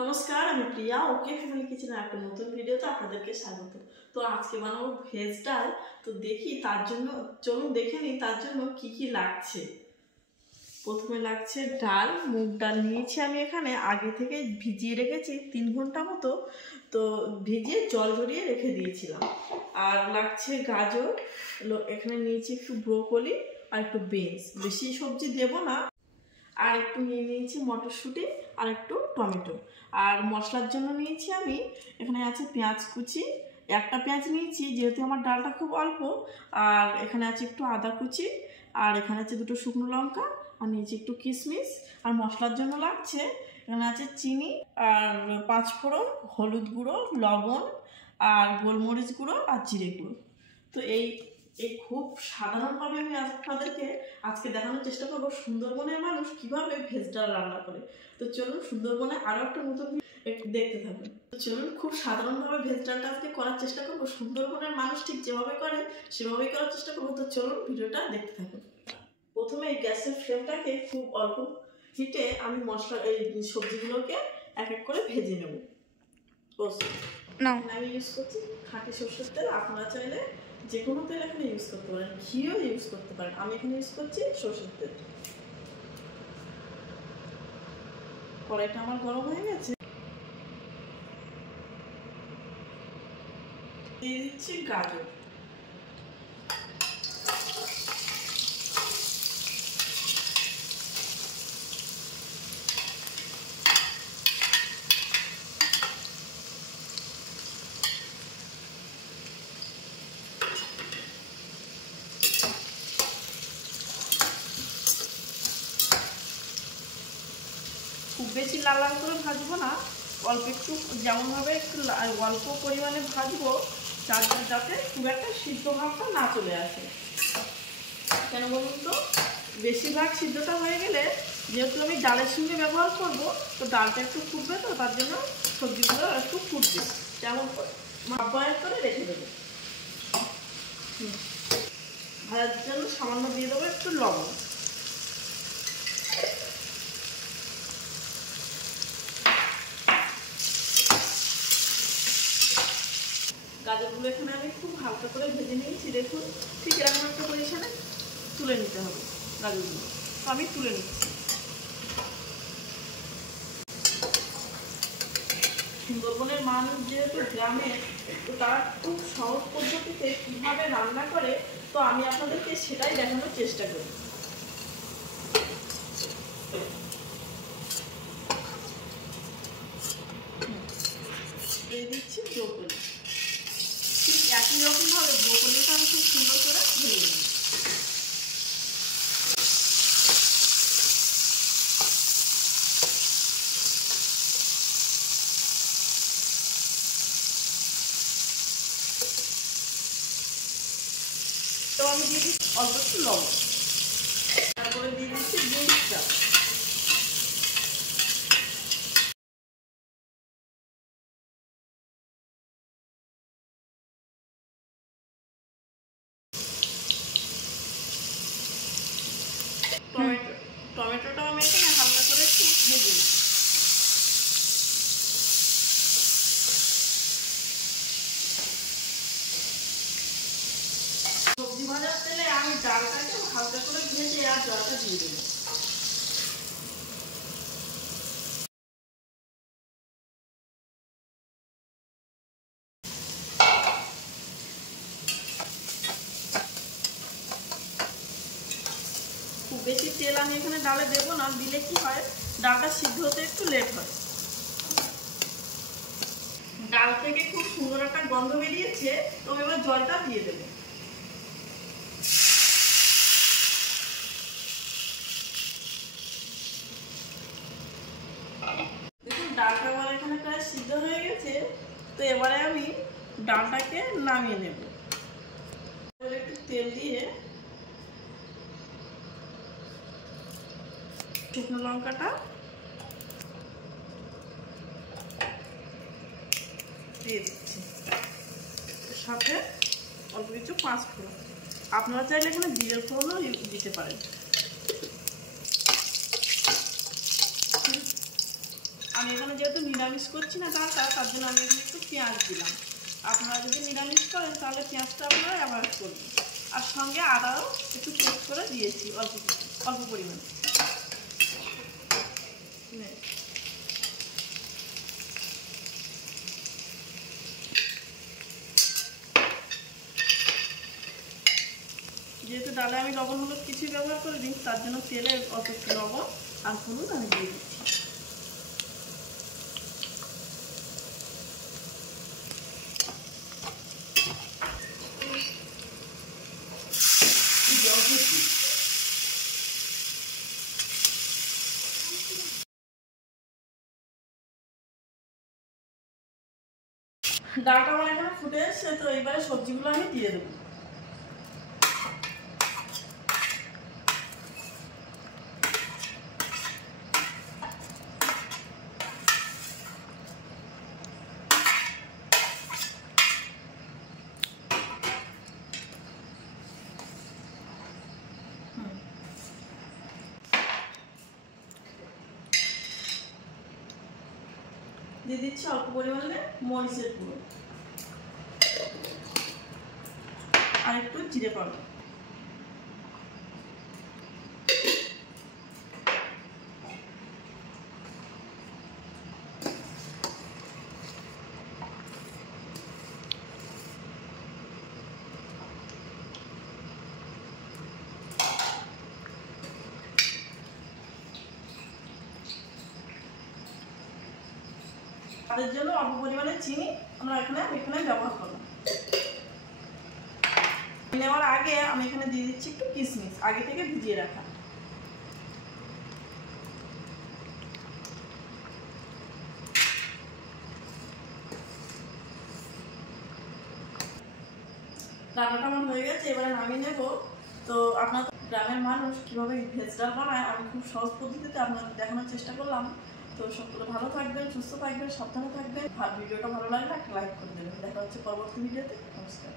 নমস্কার, আমি প্রিয়া। ওকে ফ্যামিলি কিচেনের একটা নতুন ভিডিওতে আপনাদেরকে স্বাগত। তো আজকে বানাবো ভেজ ডাল। তো দেখি তার জন্য, চলুন দেখে নিই তার জন্য কি কি লাগছে। প্রথমে লাগছে ডাল, মুগ ডাল নিয়েছি আমি এখানে, আগে থেকে ভিজিয়ে রেখেছি 3 ঘন্টা মতো। তো ভিজিয়ে জল ঝরিয়ে রেখে দিয়েছিলাম। আর লাগছে গাজর, এখানে নিয়েছি একটু ব্রোকলি আর একটু বিনস, বেশি সবজি দেবো না। আর একটু নিয়ে নিয়েছি মটরশুঁটি আর একটু টমেটো। আর মশলার জন্য নিয়েছি আমি, এখানে আছে পেঁয়াজ কুচি, একটা পেঁয়াজ নিয়েছি যেহেতু আমার ডালটা খুব অল্প। আর এখানে আছে একটু আদা কুচি, আর এখানে আছে 2টো শুকনো লঙ্কা, আর নিয়েছি একটু কিশমিশ। আর মশলার জন্য লাগছে, এখানে আছে চিনি আর 5 ফোড়ন, হলুদ গুঁড়ো, লবণ আর গোলমরিচ গুঁড়ো আর জিরে গুঁড়ো। তো এই খুব সাধারণভাবে আমি আপনাদেরকে আজকে দেখানোর চেষ্টা করবো সুন্দরবনের মানুষ কিভাবে ভেজ ডাল রান্না করে। তো চলুন সুন্দরবনে আরো একটা নতুন দেখতে থাকুন। তো চলুন খুব সাধারণভাবে ভেজ ডালটা আজকে করার চেষ্টা করবো, সুন্দরবনের মানুষ ঠিক যেভাবে করে সেভাবেই করার চেষ্টা করবো। তো চলুন ভিডিওটা দেখতে থাকুন। প্রথমে এই গ্যাসের ফ্লেমটাকে খুব অল্প হিটে আমি মশলা এই সবজিগুলোকে এক এক করে ভেজে নেব। আমি ইউজ করছি খাঁটি সরষের তেল, আপনারা চাইলে যে কোনো তেল এখানে ইউজ করতে পারেন, ঘিও ইউজ করতে পারেন। আমি এখানে ইউজ করছি সরষের তেল। কড়াইটা আমার গরম হয়ে গেছে, দিয়ে দিচ্ছি গাজর। খুব বেশি লাল লাল করে ভাজবো না, অল্প একটু যেমনভাবে একটু অল্প পরিমাণে ভাজবো যাতে খুব একটা সিদ্ধ ভাবটা না চলে আসে। কেন বলুন তো, বেশিরভাগ সিদ্ধটা হয়ে গেলে যেহেতু আমি ডালের সঙ্গে ব্যবহার করবো, তো ডালটা একটু ফুটবে, তো তার জন্য সবজিগুলো একটু ফুটবে, যেমন বয়েল করে রেখে দেবো। ভাজার জন্য সামান্য দিয়ে দেবো একটু লবণ। গাজরগুলো এখানে আমি খুব হালকা করে ভেজে নিয়েছি, দেখুন ঠিক এরকম একটা পজিশনে তুলে নিতে হবে গাজরগুলো। তো আমি তুলে নিচ্ছি। সুন্দরবনের মানুষ যেহেতু গ্রামে, তো তারা খুব সহজ পদ্ধতিতে কীভাবে রান্না করে, তো আমি আপনাদেরকে সেটাই দেখানোর চেষ্টা করি। দিয়ে দিচ্ছি ব্রোকলি, ঠিক একই রকমভাবে ব্রোকলিটা আমি খুব সুন্দর করে ভেজে নেব। তো আমি দিয়ে দিচ্ছি অল্প একটু লবণ, তারপরে দিয়ে দিচ্ছি বিনসটা। টমেটোটাও আমি এখানে হালকা করে একটু ভেজে নিই। সবজি ভাজার তেলে আমি ডালটাকে হালকা করে ভেজে আর জলটা দিয়ে দেবো। খুব বেশি তেল আমি এখানে ডালে দেবো না, দিলে কি হয় ডালটা সিদ্ধ হতে একটু লেট হয়। ডাল থেকে খুব সুন্দর একটা গন্ধ বেরিয়েছে, তো এবার জলটা দিয়ে দেবো। দেখুন ডালটা আমার এখানে প্রায় সিদ্ধ হয়ে গেছে। তো এবারে আমি ডালটাকে নামিয়ে নেব। একটু তেল দিয়ে শুকনো লঙ্কাটা দিয়ে দিচ্ছি, সাথে অল্প কিছু 5 ফোড়ন। আপনারা চাইলে এখানে জিরের ফোড়নও দিতে পারেন। আমি এখানে যেহেতু নিরামিষ করছি না তার জন্য আমি এখানে একটু পেঁয়াজ দিলাম। আপনারা যদি নিরামিষ করেন তাহলে পেঁয়াজটা আপনারা অ্যাভয়েড করবেন। আর সঙ্গে আদাও একটু পেস্ট করে দিয়েছি অল্প পরিমাণে। যেহেতু ডালে আমি লবণ হলুদ কিছুই ব্যবহার করে দিই, তার জন্য তেলে অল্প একটু লবণ আর হলুদ আমি দিয়ে দিচ্ছি। ডালটা আমার এখানে ফুটে এসছে, তো এইবারে সবজিগুলো আমি দিয়ে দেবো। দিয়ে দিচ্ছি অল্প পরিমাণে মরিচের গুঁড়ো আর একটু জিরে পাউডার। তাদের জন্য অল্প পরিমাণে চিনি আমরা এখানে ব্যবহার করব। নেওয়ার আগে আমি এখানে দিয়ে দিচ্ছি একটু কিশমিশ আগে থেকে ভিজিয়ে রাখা। রান্নাটা আমার হয়ে গেছে, এবারে নামিয়ে নেব। তো আপনার গ্রামের মানুষ কীভাবে ভেজ ডাল বানায় আমি খুব সহজ পদ্ধতিতে আপনাদের দেখানোর চেষ্টা করলাম। তো সকলে ভালো থাকবেন, সুস্থ থাকবেন, সাবধানে থাকবেন। আর ভিডিওটা ভালো লাগলে একটা লাইক করে দেবেন। দেখা হচ্ছে পরবর্তী ভিডিওতে। নমস্কার।